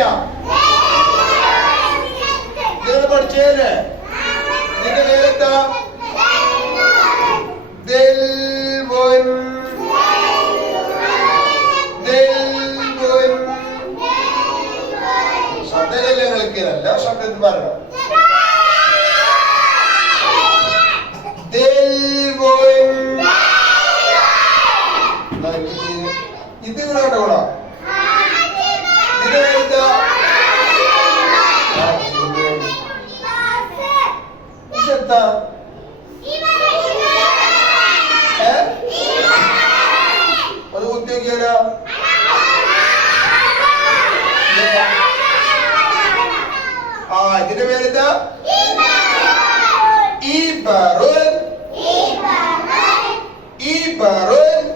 കേട്ടില്ല നിങ്ങൾ പഠിച്ചേനെ. നിന്റെ പേരെന്താ? ദൽവൻ ശബ്ദമല്ലേ നിങ്ങൾക്ക് നല്ല ശബ്ദത്തിൽ പറയണം ദൽവൻ ഇത് നിങ്ങളെ കൂടാ ഇതിന്റെ പേരെന്താ ഇതെന്താ ഏ അത് കുത്തി നോക്കിയാലോ ആ ഇതിന്റെ പേരെന്താ ഇബറുൻ ഇബറുൻ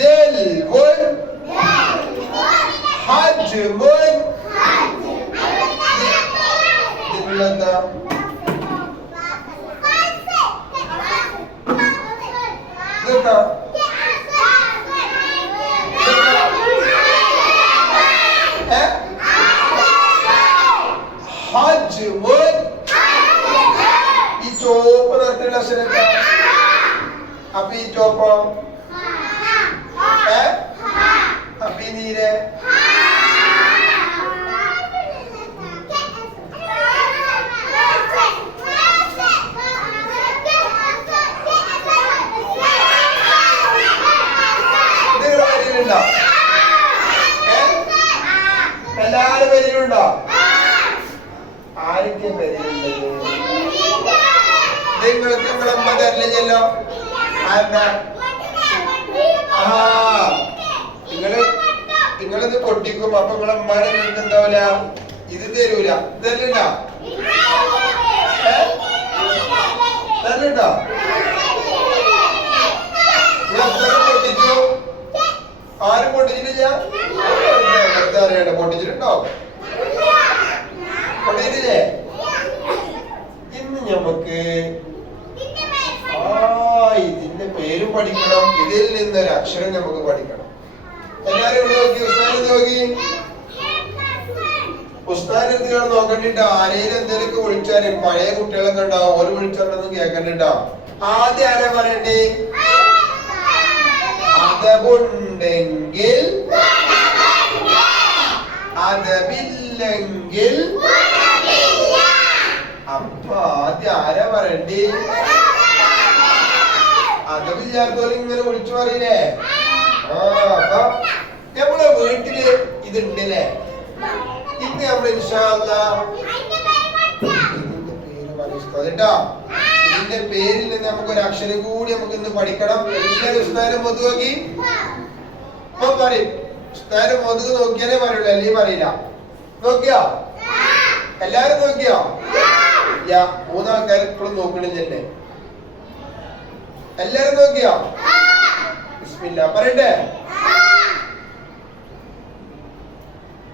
ദൽവുൻ ഹജ്മുൻ ഇതിലെന്താ ഇതെന്താ ഏ ഹജ്മുൻ ഈ ചുവപ്പ് നിറത്തിലുള്ള അക്ഷരത്തെ അപ്പൊ ഈ ചോപ്പോ നിങ്ങളിത് പൊട്ടിക്കും. അപ്പൊ നിങ്ങളെ അമ്മയുടെ നിങ്ങൾക്ക് എന്താവില്ല ഇത് തരൂല. തരലുണ്ടോ? തരലുണ്ടോ ആരും പൊട്ടിച്ചിട്ടില്ല? പൊട്ടിച്ചിട്ടുണ്ടോ? പൊട്ടിച്ചിട്ടില്ലേ ഇന്ന് നമുക്ക് ആ പഠിക്കണം. ഇതിൽ നിന്നൊരു അക്ഷരം നമുക്ക് പഠിക്കണം. എല്ലാരും നോക്കി. ഉസ്താൻ നോക്കി. ഉസ്താൻ എന്തിനാണ് നോക്കണ്ടിട്ടോ? ആരെയും എന്തെങ്കിലും വിളിച്ചാൽ പഴയ കുട്ടികളെ ഉണ്ടാവും. ഒരു വിളിച്ചോണ്ടൊന്നും കേക്കണ്ടിട്ടോ. ആദ്യം ആരാ പറയണ്ടേ? അതവുണ്ടെങ്കിൽ അതവില്ലെങ്കിൽ അപ്പൊ ആദ്യം ആരാ പറയണ്ടേ? അതവില്ലാത്തവര് ഇങ്ങനെ വിളിച്ചു പറയില്ലേ? ആ അപ്പൊ നമ്മളെ വീട്ടിൽ ഇതുണ്ടല്ലേ? ഇന്ന് നമ്മൾ ഇൻഷാല്ല ഇതിന്റെ പേര് പറയുന്നത് കേട്ടോ. ഇതിന്റെ പേരിൽ നിന്ന് നമുക്ക് ഒരു അക്ഷരം കൂടി നമുക്ക് ഇന്ന് പഠിക്കണം. എല്ലാവരും ഉസ്താനും പൊതുവാക്കി ഇപ്പൊ പറയും ഉസ്താനും മൊതുക് നോക്കിയാലേ പറയുള്ളൂ അല്ലെങ്കിൽ പറയില്ല. നോക്കിയോ? എല്ലാരും നോക്കിയോ? മൂന്നാൾക്കാർ ഇപ്പോഴും നോക്കണില്ലേ എല്ലാരും നോക്കിയോ ബിസ്മില്ല. പറയട്ടെ.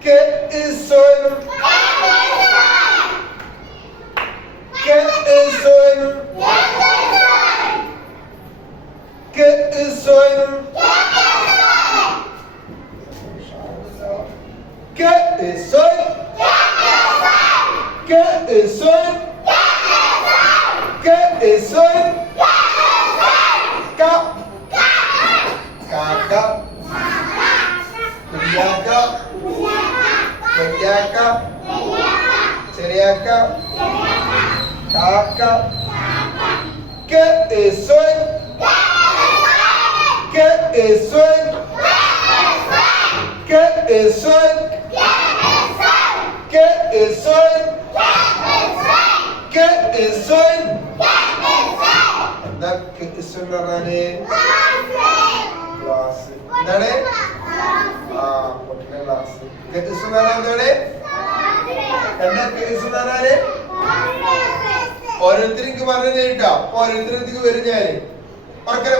കെ ഇസോനും കെ ഇസോനും കെ ഇസോനും sería acá. Acá, ¿Qué es soy? ¿Qué es soy? ¿Qué es soy? ¿Qué es soy? ¿Qué es soy? ¿Qué es soy? Ah, ¿Qué എന്താണ് ആ പൊട്ടിനെ ക്ലാസ് എന്താണ് എന്താ കേസ് എന്ന് പറഞ്ഞാൽ? ഓരോരുത്തർക്ക് പറഞ്ഞു കേട്ടോ. ഓരോരുത്തരത്തേക്ക് വരും ഞാൻ ഉറക്കനെ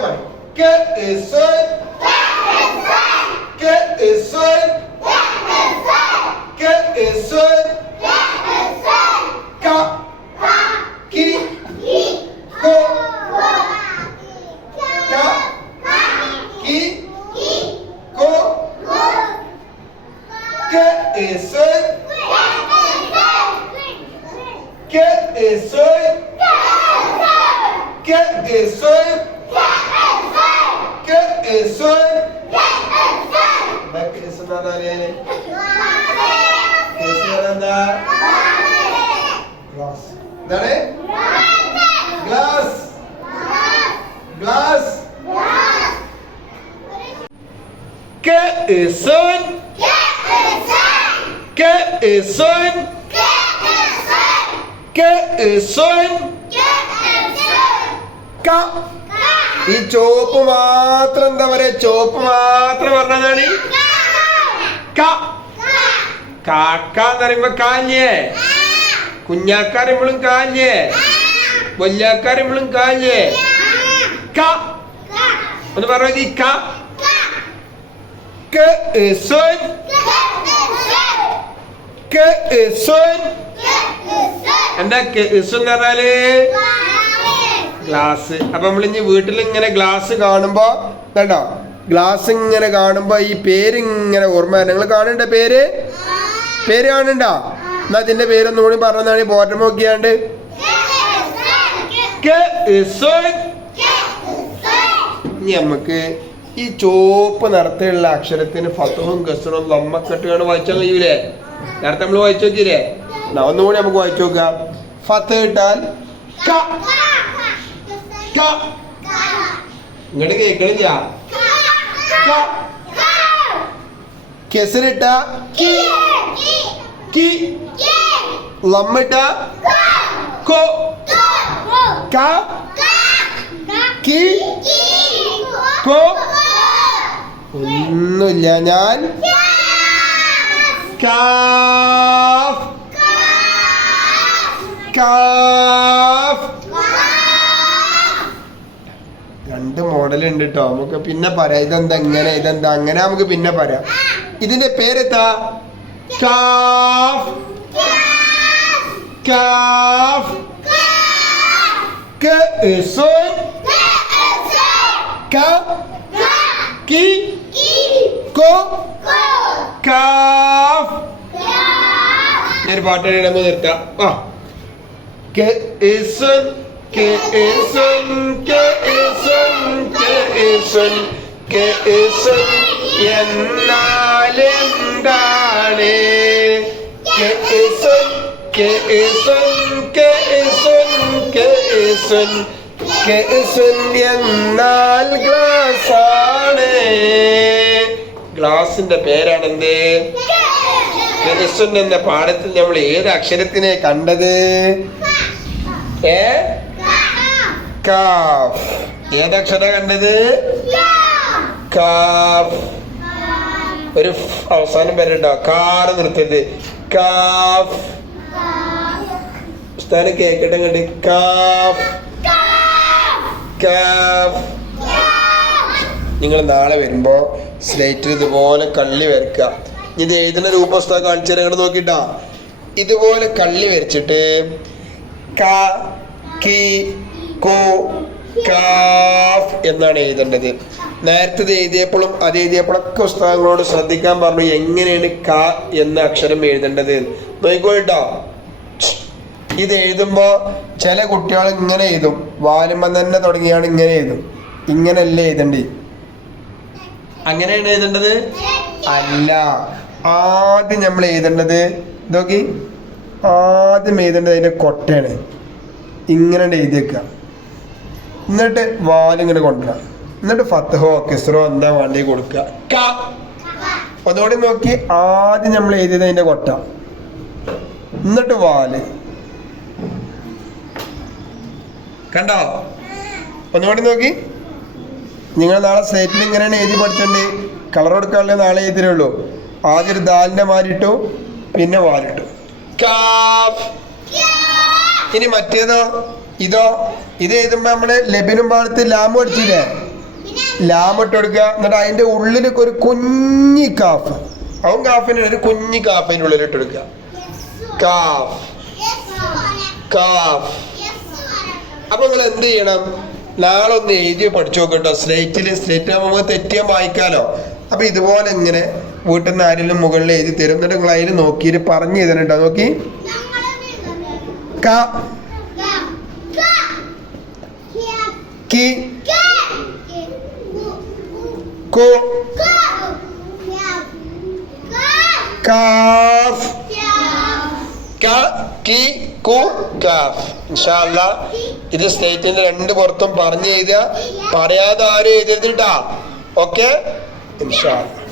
Quel des seuils Quel des seuils Quel des seuils Bakrisanadalene Krisananda Glass Dare Glass Glass Que est seul Que est seul ഈ ചോപ്പ് മാത്രം എന്താ പറയാ ചോപ്പ് മാത്രം പറഞ്ഞതാണ് കാക്ക എന്ന് പറയുമ്പോ കാഞ്ഞേ കുഞ്ഞാക്കാരുമ്പോഴും കാഞ്ഞേ വല്യാക്കാരുമ്പോഴും കാഞ്ഞേ ക ഒന്ന് പറഞ്ഞ ക ക ഇസുൻ ക ഇസുൻ എന്താ ക ഇസുൻ എന്ന് പറഞ്ഞാൽ? ഗ്ലാസ്. അപ്പൊ നമ്മൾ ഇനി വീട്ടിൽ ഇങ്ങനെ ഗ്ലാസ് കാണുമ്പോ കണ്ടോ? ഗ്ലാസ് ഇങ്ങനെ കാണുമ്പോ ഈ പേര് ഇങ്ങനെ ഓർമ്മ നിങ്ങൾ കാണണ്ട പേര്? പേര് കാണണ്ട എന്നാ അതിന്റെ പേരൊന്നും കൂടി പറഞ്ഞതാണ്. ബോട്ടം നോക്കിയാണ്ട്. ഇനി നമുക്ക് ഈ ചോപ്പ് നിറത്തിലുള്ള അക്ഷരത്തിന് ഫത്തവും ഗസറും ലമ്മക്കെട്ടുകൊണ്ട് വായിച്ചാൽ കഴിയൂലേ? നേരത്തെ നമ്മൾ വായിച്ചു നോക്കിയില്ലേ? ഒന്നുകൂടി നമുക്ക് വായിച്ചു നോക്കാം. ഫത്ത് ഇട്ടാൽ ക. ക. ഇങ്ങോട്ട് കേൾക്കണില്ല? ക. കെസറിട്ട കി. ലമ്മിട്ട കോ. ക. കി. കോ. ഒന്നുമില്ല. ഞാൻ കാഫ്. കാഫ്. രണ്ട് മോഡൽ ഉണ്ട് കേട്ടോ നമുക്ക് പിന്നെ പറയാം. ഇതെന്താ ഇങ്ങനെ? ഇതെന്താ? അങ്ങനെ നമുക്ക് പിന്നെ പറയാം. ഇതിന്റെ പേരെത്താ കാഫ്. കാഫ്. കാഫ്. ഞാൻ പാട്ട് പാടി നമുക്ക് നിർത്താം. ആ. കസുൻ കസുൻ കസുൻ കസുൻ കസുൻ എന്നാൽ എന്താണ് കസുൻ കസുൻ കസുൻ കസുൻ കസുൻ എന്നാൽ ഗ്ലാസ് ആണ് ഗ്ലാസിന്റെ പേരാണെന്ത്? എന്ന പാഠത്തിൽ നമ്മൾ ഏത് അക്ഷരത്തിനെ കണ്ടത്? ഏ? കാഫ്. ഏതക്ഷര കണ്ടത്? കാഫ്. ഒരു അവസാനം വരണ്ടോ. കാറ് നിർത്തരുത്. കാഫ്. ഉസ്താദ് കേക്കട്ടെ കണ്ട്. കാഫ്. കാഫ്. നിങ്ങൾ നാളെ വരുമ്പോ സ്ലേറ്റിൽ ഇതുപോലെ കള്ളി വരക്കുക ഇത് എഴുതുന്ന രൂപം ഉസ്താദ് കാണിച്ചു തരാം നോക്കിട്ടാ. ഇതുപോലെ കള്ളി വരച്ചിട്ട് ക കി കോ കാഫ് എന്നാണ് എഴുതേണ്ടത്. നേരത്തെ എഴുതിയപ്പോഴും അത് എഴുതിയപ്പോഴൊക്കെ പുസ്തകങ്ങളോട് ശ്രദ്ധിക്കാൻ പറഞ്ഞു എങ്ങനെയാണ് ക എന്ന അക്ഷരം എഴുതേണ്ടത്. നോക്കിക്കോട്ടോ ഇത് എഴുതുമ്പോൾ ചില കുട്ടികൾ ഇങ്ങനെ എഴുതും. വാലുമ്പം തന്നെ തുടങ്ങിയാണ് ഇങ്ങനെ എഴുതും. ഇങ്ങനെയല്ലേ എഴുതണ്ടേ? അങ്ങനെയാണ് എഴുതേണ്ടത്? അല്ല. ആദ്യം നമ്മൾ എഴുതേണ്ടത് ഇതൊക്കെ ആദ്യം എഴുതേണ്ടത് അതിന്റെ കൊട്ടയാണ്. ഇങ്ങനെ എഴുതി വെക്കുക എന്നിട്ട് വാലിങ്ങനെ കൊണ്ടുവരാം എന്നിട്ട് ഫത്തഹോ കിസ്റോ എന്താ വേണ്ടി കൊടുക്കുക. ക. ഒന്നുകൂടി നോക്കി. ആദ്യം നമ്മൾ എഴുതിയത് അതിന്റെ കൊട്ട. എന്നിട്ട് വാൽ. കണ്ടോ? ഒന്നുകൂടി നോക്കി. നിങ്ങൾ നാളെ സ്ലേറ്റിൽ ഇങ്ങനെയാണ് എഴുതി പഠിച്ചിട്ടുണ്ട് കളർ കൊടുക്കാനുള്ള നാളെ എഴുതിയുള്ളൂ ആദ്യം ഒരു ദാലിന്റെ മാരിട്ടു പിന്നെ വാലിട്ടു. കാഫ് ഇനി മറ്റേതോ? ഇതോ? ഇത് എഴുതുമ്പോ നമ്മൾ ലബിനും പാടത്ത് ലാമ്പ് അടിച്ചില്ലേ ലാമ്പ് ഇട്ട് കൊടുക്കുക. എന്നിട്ട് അതിന്റെ ഉള്ളിലേക്ക് ഒരു കുഞ്ഞി കാഫ്. അവൻ കാഫിന് ഒരു കുഞ്ഞി കാഫിന്റെ ഉള്ളിൽ ഇട്ട് കൊടുക്കുക. കാഫ്. കാഫ്. അപ്പൊ നിങ്ങൾ എന്ത് ചെയ്യണം? നാളെ ഒന്ന് എഴുതി പഠിച്ചു നോക്കട്ടോ സ്ലേറ്റിൽ സ്ലേറ്റ് നമുക്ക് തെറ്റിയാൻ വായിക്കാലോ. അപ്പൊ ഇതുപോലെ ഇങ്ങനെ വീട്ടിൽ നിന്ന് ആരെങ്കിലും മുകളിൽ എഴുതി തരും. എന്നിട്ട് നിങ്ങൾ അതിൽ നോക്കിയിട്ട് പറഞ്ഞു എഴുതണട്ടോ നോക്കി. ക. കി. കു. കാഫ്. ക. കി. കു. കാഫ്. ഇൻഷാ അല്ലാ ഇത് സ്റ്റേറ്റിന്റെ രണ്ട് പുറത്തും പറഞ്ഞു എഴുതുക. പറയാതെ ആരും എഴുതരുതിട്ടാ ഓക്കെ ഇൻഷാ അല്ലാ